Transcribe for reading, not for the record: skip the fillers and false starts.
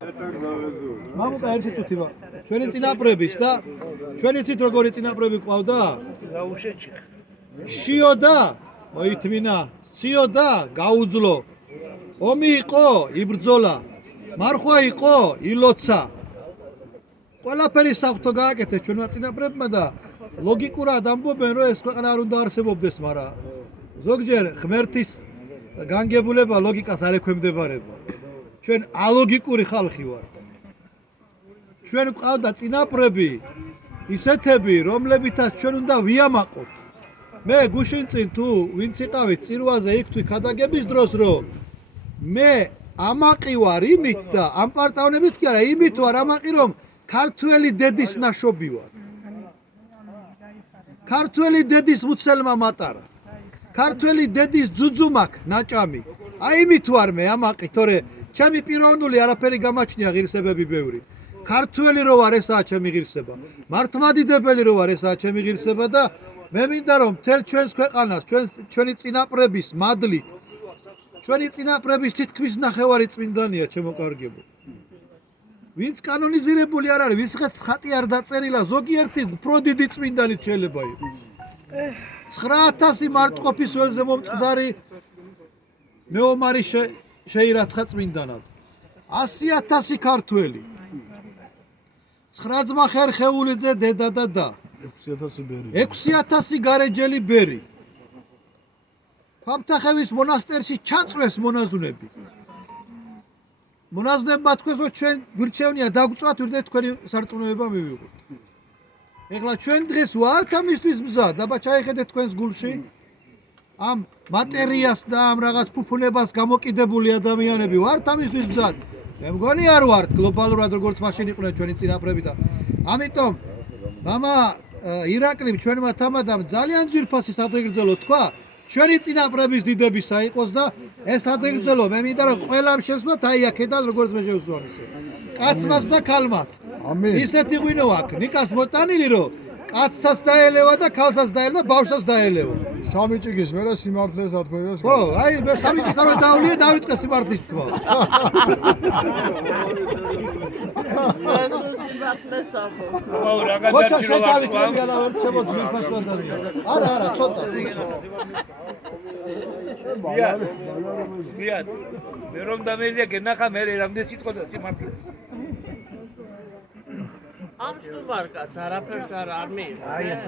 მამუკა ერთი წუთი ვარ. ჩვენი წინაპრების და ჩვენი ცით როგორი წინაპრები ყავდა? შიოდა, მოითმინა, ციოდა, გაუძლო. ომი იყო, იბრძოლა. მარხვა იყო, ილოცა. ყველაფერი საფრთხო გააკეთეს ჩვენმა წინაპრებმა და ლოგიკურად ამბობენ, რომ ეს ქვეყანა არ უნდა არსებობდეს, მაგრამ ზოგჯერ ღმერთის განგებულება ლოგიკას არ ექვემდებარება. ჩვენ ალოგიკური ხალხი ვართ. ჩვენ გვყავდა წინაპრები, ისეთები, რომლებითაც ჩვენ უნდა ვიამაყოთ. მე გუშინ წინ თუ ვინც იყავით წირვაზე იქ თუ ქადაგების დროს, რომ მე ამაყი ვარ იმით და ამ პარტავნებით კი არა, იმით ვარ ამაყი, რომ ქართველი დედის ნაშობი ვარ. ქართველი დედის მუცელმა მატარა. ქართველი დედის ძუძუმაკ ნაჭამი. აი იმით ვარ მე ამაყი, თორე ჩემი პიროვნული არაფერი გამაჩნია ღირსებები ბევრი. ქართველი რო ვარ, ესაა ჩემი ღირსება. მართლმადიდებელი რო ვარ, ესაა ჩემი ღირსება და მე მინდა რომ მთელ ჩვენს ქვეყანას, ჩვენი წინაპრების მადლით, ჩვენი წინაპრების თითქმის ნახევარი წმინდანია ჩემოკარგებული. ვინც კანონიზირებული არ არის, ვინც ხატი არ დაწერილა, ზოგიერთი უფრო დიდი წმინდანით შეიძლება იყოს. 9000 მარტყოფის ველზე მომწყდარი მეომარი შეირაცხა წმინდანად. 100,000 ქართველი. 9 ძმა ხერხეულიძე დედა და და. 6,000 ბერი. 6,000 გარეჯელი ბერი. ქვაბთახევის მონასტერში ჩაწვეს მონაზვნები. მონაზვნებმა თქვეს, რომ ჩვენ გვირჩევნია დაგვწვათ, ვიდრე თქვენი სარწმუნოება მივიღოთ. ეხლა ჩვენ დღეს ვართ ამისთვის მზად, აბა ჩაიხედეთ თქვენს გულში ამ მატერიას და ამ რაღაც ფუფუნებას გამოკიდებული ადამიანები ვართ ამისთვის მზად. მე მგონი არ ვართ გლობალურად როგორც მაშინ იყვნენ ჩვენი წინაპრები და ამიტომ მამა ირაკლიმ ჩვენმა თამადამ ძალიან ძვირფასი სადღეგრძელო თქვა, ჩვენი წინაპრების დიდებისა იყოს და ეს სადღეგრძელო მე მინდა რომ ყველამ შესვლათ აი აქედან როგორც მე შევსვამისე. კაცმაც და ქალმაც. ისეთი ღვინო აქვს, ნიკას მოტანილი რომ კაცსაც დაელევა და ქალსაც დაელევა, ბავშვსაც დაელევა. სამი ჭიქის მერე სიმართლეს ათქვევას. ხო, აი მე სამი ჭიქა რო დავლიე, დავიწყე სიმართლის თქვა. არა, ცოტა. მე რომ დამელია გენახა მე რამდენი სიტყვა და სიმართლეს. ამ სტუმარკაც არაფერს არ მიიღო. აი ეს